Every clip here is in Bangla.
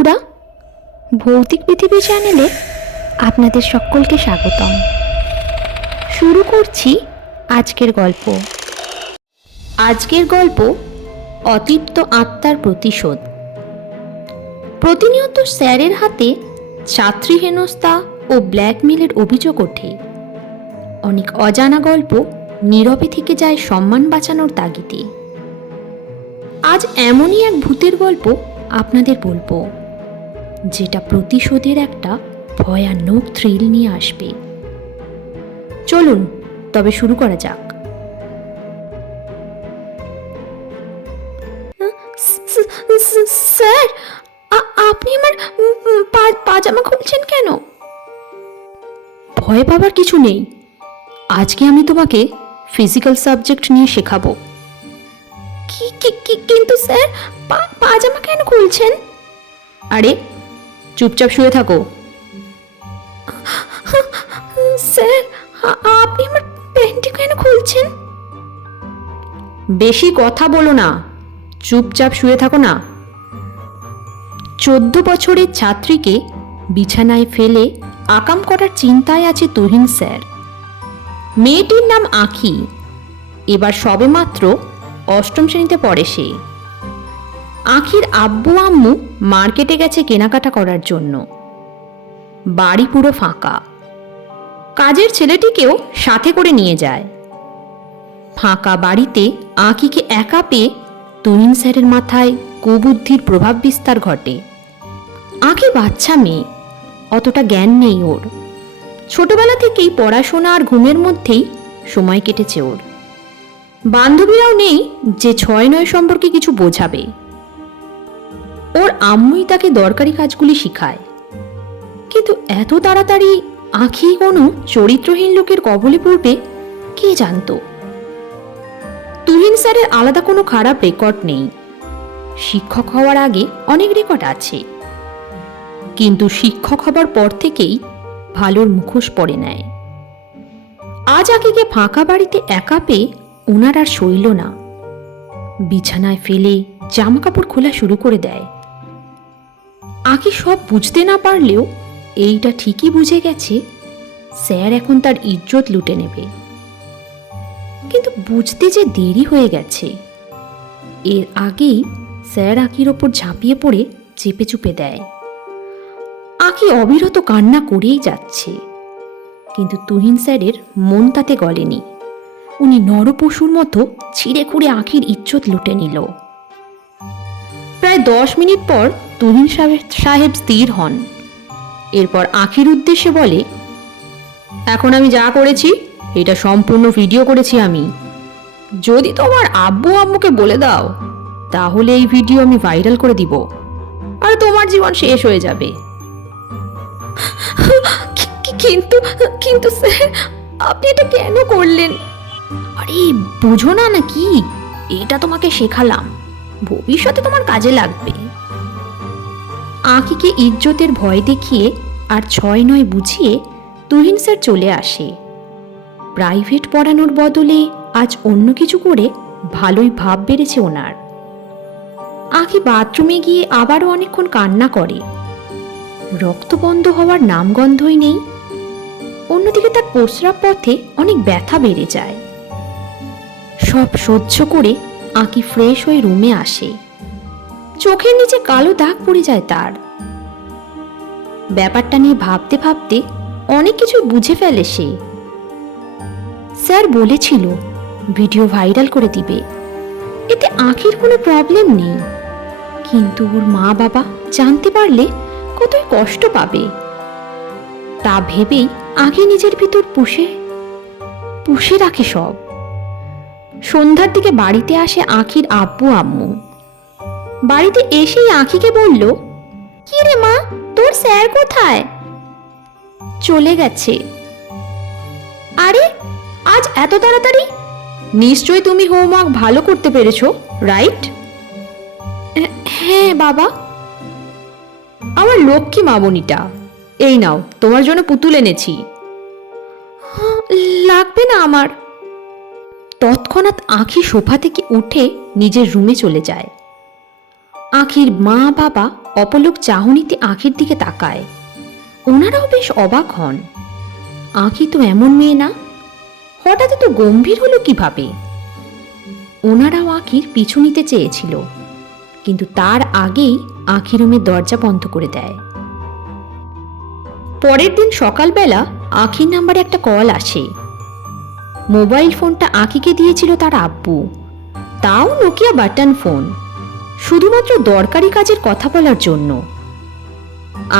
বন্ধুরা, ভৌতিক পৃথিবী চ্যানেলে আপনাদের সকলকে স্বাগতম। শুরু করছি আজকের গল্প। আজকের গল্প অতৃপ্ত আত্মার প্রতিশোধ। প্রতিনিয়ত স্যারের হাতে ছাত্রী হেনস্থা ও ব্ল্যাকমেলের অভিযোগ ওঠে। অনেক অজানা গল্প নীরবে থেকে যায় সম্মান বাঁচানোর তাগিদে। আজ এমনই এক ভূতের গল্প আপনাদের বলবো, যেটা প্রতিশোধের একটা ভয়ানক থ্রিল নিয়ে আসবে। চলুন তবে শুরু করা যাক। স্যার, আপনি আমার পাজামা খুলছেন কেন? ভয় পাবার কিছু নেই। আজকে আমি তোমাকে ফিজিক্যাল সাবজেক্ট নিয়ে শেখাবো। কিন্তু স্যার, পাজামা কেন খুলছেন? আরে চুপচাপ শুয়ে থাকো। স্যার, আপনি আমার প্যান্টি কেন খুলছেন? বেশি কথা বলো না, চুপচাপ শুয়ে থাকো না। 14 বছরের ছাত্রীকে বিছানায় ফেলে আকাম করার চিন্তায় আছে তুহিন স্যার। মেয়েটির নাম আঁখি। এবার সবেমাত্র 8ম শ্রেণীতে পড়ে সে। আঁখির আব্বু আম্মু মার্কেটে গেছে কেনাকাটা করার জন্য। বাড়ি পুরো ফাঁকা। কাজের ছেলেটিকেও সাথে করে নিয়ে যায়। ফাঁকা বাড়িতে আঁখিকে একা পেয়ে তুহিন স্যারের মাথায় কুবুদ্ধির প্রভাব বিস্তার ঘটে। আঁখি বাচ্চা মেয়ে, অতটা জ্ঞান নেই ওর। ছোটবেলা থেকেই পড়াশোনা আর ঘুমের মধ্যেই সময় কেটেছে ওর। বান্ধবীরাও নেই যে 6-9 সম্পর্কে কিছু বোঝাবে। ওর আম্মুই তাকে দরকারি কাজগুলি শিখায়। কিন্তু এত তাড়াতাড়ি আঁখি কোনো চরিত্রহীন লোকের কবলে পড়বে কে জানতো। তুহিন স্যারের আলাদা কোনো খারাপ রেকর্ড নেই। শিক্ষক হওয়ার আগে অনেক রেকর্ড আছে, কিন্তু শিক্ষক হবার পর থেকেই ভালোর মুখোশ পড়ে নেয়। আজ আঁখিকে ফাঁকা বাড়িতে একা পেয়ে ওনার আর সইল না। বিছানায় ফেলে জামা কাপড় খোলা শুরু করে দেয়। আঁখি সব বুঝতে না পারলেও এইটা ঠিকই বুঝে গেছে, স্যার এখন তার ইজ্জত লুটে নেবে। কিন্তু বুঝতে যে দেরি হয়ে গেছে। এর আগেই স্যার আঁখির ওপর ঝাঁপিয়ে পড়ে চেপে চুপে দেয়। আঁখি অবিরত কান্না করেই যাচ্ছে, কিন্তু তুহিন স্যারের মন তাতে গলেনি। উনি নরপশুর মতো ছিঁড়ে খুঁড়ে আঁখির ইজ্জত লুটে নিল। প্রায় 10 মিনিট পর তুহিন সাহেব স্থির হন। এরপর আঁখির উদ্দেশ্যে বলে, এখন আমি যা করেছি এটা সম্পূর্ণ ভিডিও করেছি আমি। যদি তোমার আব্বু আম্মুকে বলে দাও, তাহলে এই ভিডিও আমি ভাইরাল করে দিব আর তোমার জীবন শেষ হয়ে যাবে। কিন্তু কিন্তু স্যার, আপনি এটা কেন করলেন? আরে বুঝো না নাকি, এটা তোমাকে শেখালাম, ভবিষ্যতে তোমার কাজে লাগবে। আঁখিকে ইজ্জতের ভয় দেখিয়ে আর 6-9 বুঝিয়ে তুহিন স্যার চলে আসে। প্রাইভেট পড়ানোর বদলে আজ অন্য কিছু করে ভালোই ভাব বেড়েছে ওনার। আঁখি বাথরুমে গিয়ে আবারও অনেকক্ষণ কান্না করে। রক্ত বন্ধ হওয়ার নামগন্ধই নেই। অন্যদিকে তার প্রস্রাব পথে অনেক ব্যথা বেড়ে যায়। সব সহ্য করে আঁখি ফ্রেশ হয়ে রুমে আসে। চোখের নিচে কালো দাগ পড়ে যায় তার। ব্যাপারটা নিয়ে ভাবতে ভাবতে অনেক কিছু বুঝে ফেলে সে। স্যার বলেছিল ভিডিও ভাইরাল করে দিবে, এতে আঁখির কোনো প্রবলেম নেই। কিন্তু ওর মা বাবা জানতে পারলে কতই কষ্ট পাবে, তা ভেবেই আঁখি নিজের ভিতর পুষে রাখে সব। সন্ধ্যার দিকে বাড়িতে আসে আঁখির আব্বু আম্মু। বাড়িতে এসেই আঁখিকে বলল, কি রে মা, তোর স্যার কোথায়? চলে গেছে। আরে আজ এত তাড়াতাড়ি? নিশ্চয়ই তুমি হোমওয়ার্ক ভালো করতে পেরেছো, রাইট? হ্যাঁ বাবা। আমার লক্ষ্মী মামনিটা, এই নাও তোমার জন্য পুতুল এনেছি। লাগবে না আমার। তৎক্ষণাৎ আঁখি সোফা থেকে উঠে নিজের রুমে চলে যায়। আঁখির মা বাবা অপলক চাহনিতে আঁখির দিকে তাকায়। ওনারাও বেশ অবাক হন। আঁখি তো এমন মেয়ে না, হঠাৎ তো গম্ভীর হলো কিভাবে? ওনারাও আঁখির পিছু নিতে চেয়েছিল, কিন্তু তার আগেই আঁখি রুমের দরজা বন্ধ করে দেয়। পরের দিন সকালবেলা আঁখির নাম্বারে একটা কল আসে। মোবাইল ফোনটা আঁখিকে দিয়েছিল তার আব্বু, তাও নোকিয়া বাটন ফোন, শুধুমাত্র দরকারি কাজের কথা বলার জন্য।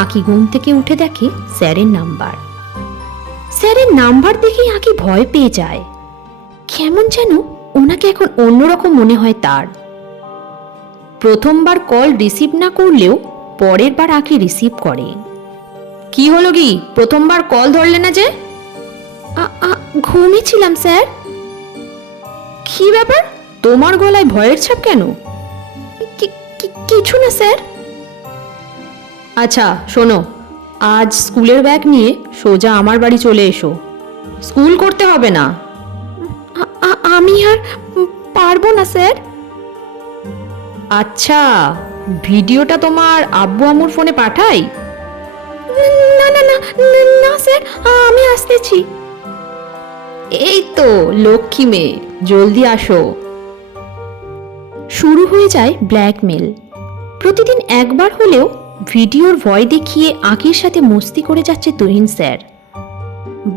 আঁখি ঘুম থেকে উঠে দেখে স্যারের নাম্বার। স্যারের নাম্বার দেখেই আঁখি ভয় পেয়ে যায়। কেমন যেন ওনাকে এখন অন্যরকম মনে হয় তার। প্রথমবার কল রিসিভ না করলেও পরের বার আঁখি রিসিভ করে। কি হলো কি, প্রথমবার কল ধরলে না যে? ঘুমিয়েছিলাম স্যার। কি ব্যাপার, তোমার গলায় ভয়ের ছাপ কেন? কিছু না স্যার। আচ্ছা শোনো, আজ স্কুলের ব্যাগ নিয়ে সোজা আমার বাড়ি চলে এসো। স্কুল করতে হবে না। আমি আর পারবো না স্যার। আচ্ছা, ভিডিওটা তোমার আব্বু আম্মুর ফোনে পাঠাই? না না না না স্যার, আমি আসতেছি। এই তো লক্ষ্মী মেয়ে, জলদি আসো। শুরু হয়ে যায় ব্ল্যাকমেল। প্রতিদিন একবার হলেও ভিডিওর ভয় দেখিয়ে আঁখির সাথে মস্তি করে যাচ্ছে তুহিন স্যার।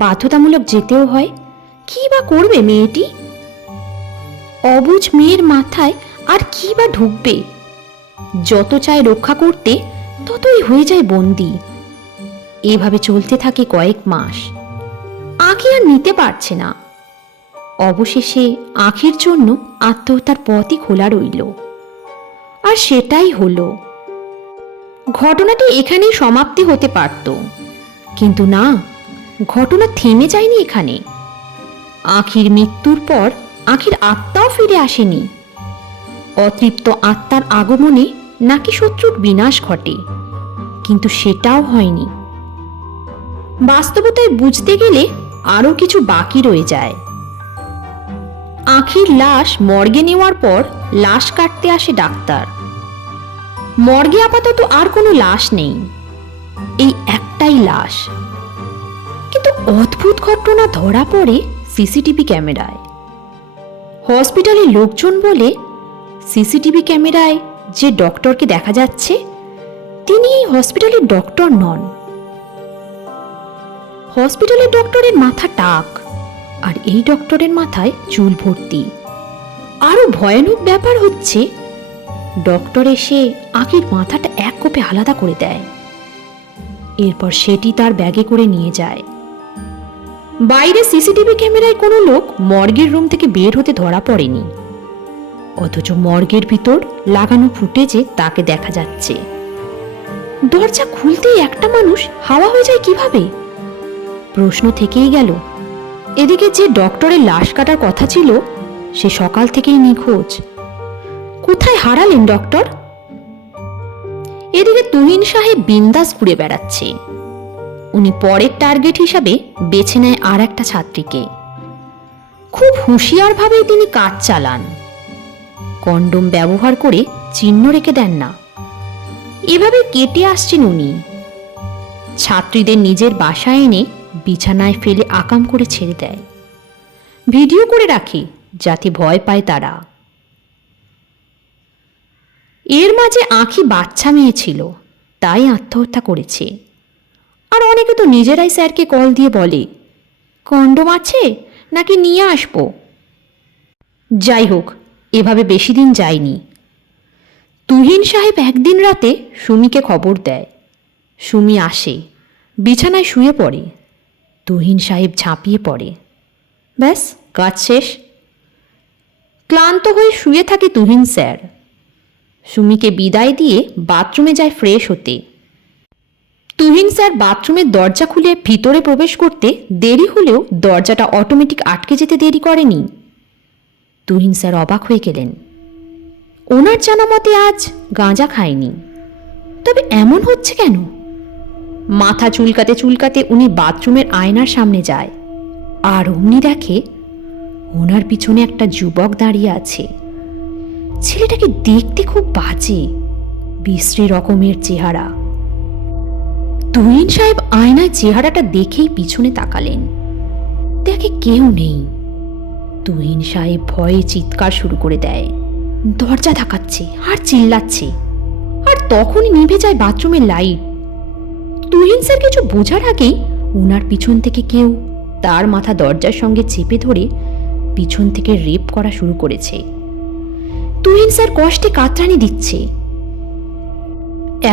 বাধ্যতামূলক যেতেও হয়, কি বা করবে মেয়েটি? অবুঝ মেয়ের মাথায় আর কি বা ঢুকবে? যত চায় রক্ষা করতে, ততই হয়ে যায় বন্দি। এভাবে চলতে থাকে কয়েক মাস। আঁখি আর নিতে পারছে না। অবশেষে আঁখির জন্য আত্মহত্যার পথই খোলা রইল। আর সেটাই হলো। ঘটনাটি এখানেই সমাপ্তি হতে পারত, কিন্তু না, ঘটনা থেমে যায়নি এখানে। আঁখির মৃত্যুর পর আঁখির আত্মাও ফিরে আসেনি। অতৃপ্ত আত্মার আগমনে নাকি শত্রুর বিনাশ ঘটে, কিন্তু সেটাও হয়নি। বাস্তবতায় বুঝতে গেলে আরও কিছু বাকি রয়ে যায়। আঁখির লাশ মর্গে নেওয়ার পর লাশ কাটতে আসে ডাক্তার। মর্গে আপাতত আর কোনো লাশ নেই, এই একটাই লাশ। কিন্তু অদ্ভুত ঘটনা ধরা পড়ে সিসিটিভি ক্যামেরায়। হসপিটালের লোকজন বলে, সিসিটিভি ক্যামেরায় যে ডক্টরকে দেখা যাচ্ছে, তিনি এই হসপিটালের ডক্টর নন। হসপিটালের ডক্টরের মাথা টাক, আর এই ডক্টরের মাথায় চুল ভর্তি। আরো ভয়ানক ব্যাপার হচ্ছে, ডক্টর এসে আঁখির মাথাটা এক কোপে আলাদা করে দেয়। এরপর সেটি তার ব্যাগে করে নিয়ে যায়। বাইরে সিসিটিভি ক্যামেরায় কোনো লোক মর্গের রুম থেকে বের হতে ধরা পড়েনি, অথচ মর্গের ভিতর লাগানো ফুটেজে তাকে দেখা যাচ্ছে। দরজা খুলতেই একটা মানুষ হাওয়া হয়ে যায় কিভাবে? প্রশ্ন থেকেই গেল। এদিকে যে ডক্টরের লাশ কাটার কথা ছিল, সে সকাল থেকেই নিখোঁজ। কোথায় হারালেন ডক্টর? এদিকে তুহিন সাহেব বিন্দাস ঘুরে বেড়াচ্ছে। উনি পরের টার্গেট হিসাবে বেছে নেয় আর একটা ছাত্রীকে। খুব হুঁশিয়ারভাবেই তিনি কাজ চালান। কন্ডোম ব্যবহার করে চিহ্ন রেখে দেন না। এভাবে কেটে আসছেন উনি। ছাত্রীদের নিজের বাসায় এনে বিছানায় ফেলে আকাম করে ছেড়ে দেয়। ভিডিও করে রাখে যাতে ভয় পায় তারা। এর মাঝে আঁখি বাচ্চা মেয়ে ছিল, তাই আত্মহত্যা করেছে। আর অনেকে তো নিজেরাই স্যারকে কল দিয়ে বলে, কন্ডোম আছে নাকি নিয়ে আসবো। যাই হোক, এভাবে বেশি দিন যায়নি। তুহিন সাহেব একদিন রাতে সুমিকে খবর দেয়। সুমি আসে, বিছানায় শুয়ে পড়ে। তুহিন সাহেব ঝাঁপিয়ে পড়ে। ব্যাস, কাজ শেষ। ক্লান্ত হয়ে শুয়ে থাকে তুহিন স্যার। সুমিকে বিদায় দিয়ে বাথরুমে যায় ফ্রেশ হতে। তুহিন স্যার বাথরুমের দরজা খুলে ভিতরে প্রবেশ করতে দেরি হলেও দরজাটা অটোমেটিক আটকে যেতে দেরি করেনি। তুহিন স্যার অবাক হয়ে গেলেন। ওনার জানা মতে আজ গাঁজা খায়নি, তবে এমন হচ্ছে কেন? মাথা চুলকাতে চুলকাতে উনি বাথরুমের আয়নার সামনে যায়, আর অমনি দেখে ওনার পিছনে একটা যুবক দাঁড়িয়ে আছে। ছেলেটাকে দেখতে খুব বাজে, বিশ্রী রকমের চেহারা। তুহিন সাহেব আয়নায় চেহারাটা দেখেই পিছনে তাকালেন। দেখে কেউ নেই। তুহিন সাহেব ভয়ে চিৎকার শুরু করে দেয়, দরজা ধাকাচ্ছে আর চিল্লাচ্ছে। আর তখনই নিভে যায় বাথরুমের লাইট। তুহিন স্যার কিছু বোঝার আগেই ওনার পিছন থেকে কেউ তার মাথা দরজার সঙ্গে চেপে ধরে পিছন থেকে রেপ করা শুরু করেছে। তুহিন স্যার কষ্টে কাতরানি দিচ্ছে।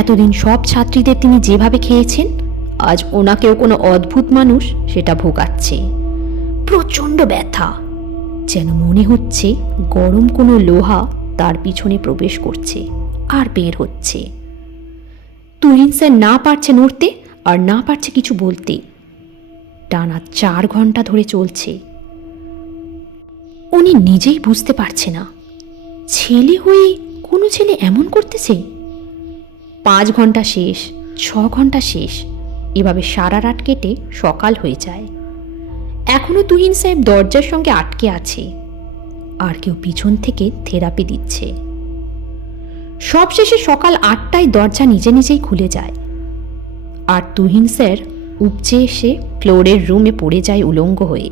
এতদিন সব ছাত্রীদের তিনি যেভাবে খেয়েছেন, আজ ওনাকেও কোনো অদ্ভুত মানুষ সেটা ভোগাচ্ছে। প্রচণ্ড ব্যথা, যেন মনে হচ্ছে গরম কোনো লোহা তার পিছনে প্রবেশ করছে আর বের হচ্ছে। তুহিন স্যার না পারছে নড়তে আর না পারছে কিছু বলতে। টানা 4 ঘন্টা ধরে চলছে। উনি নিজেই বুঝতে পারছে না, ছেলে হয়ে কোনো ছেলে এমন করতেছে। 5 ঘন্টা শেষ, 6 ঘন্টা শেষ, এভাবে সারা রাত কেটে সকাল হয়ে যায়। এখনো তুহিন সাহেব দরজার সঙ্গে আটকে আছে, আর কেউ পিছন থেকে থেরাপি দিচ্ছে। সবশেষে সকাল 8টায় দরজা নিজে নিজেই খুলে যায়, আর তুহিন স্যার উপচে এসে ফ্লোরের রুমে পড়ে যায় উলঙ্গ হয়ে।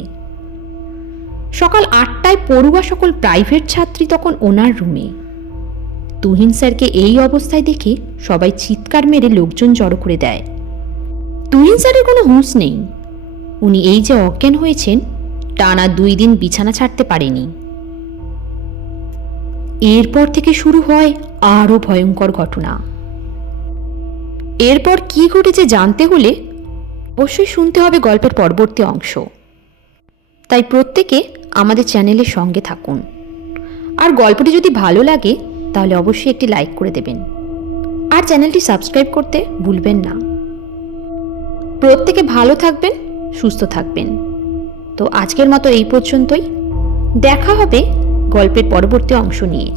সকাল 8টায় পড়ুয়া সকল প্রাইভেট ছাত্রী তখন ওনার রুমে। তুহিন স্যারকে এই অবস্থায় দেখে সবাই চিৎকার মেরে লোকজন জড়ো করে দেয়। তুহিন স্যারের কোনো হুঁশ নেই। উনি এই যে অজ্ঞান হয়েছেন, টানা 2 দিন বিছানা ছাড়তে পারেনি। এরপর থেকে শুরু হয় আরও ভয়ঙ্কর ঘটনা। এরপর কি ঘটেছে জানতে হলে অবশ্যই শুনতে হবে গল্পের পরবর্তী অংশ। তাই প্রত্যেকে আমাদের চ্যানেলের সঙ্গে থাকুন। আর গল্পটি যদি ভালো লাগে তাহলে অবশ্যই একটি লাইক করে দেবেন, আর চ্যানেলটি সাবস্ক্রাইব করতে ভুলবেন না। প্রত্যেকে ভালো থাকবেন, সুস্থ থাকবেন। তো আজকের মতো এই পর্যন্তই। দেখা হবে গল্পের পরবর্তী অংশ নিয়ে।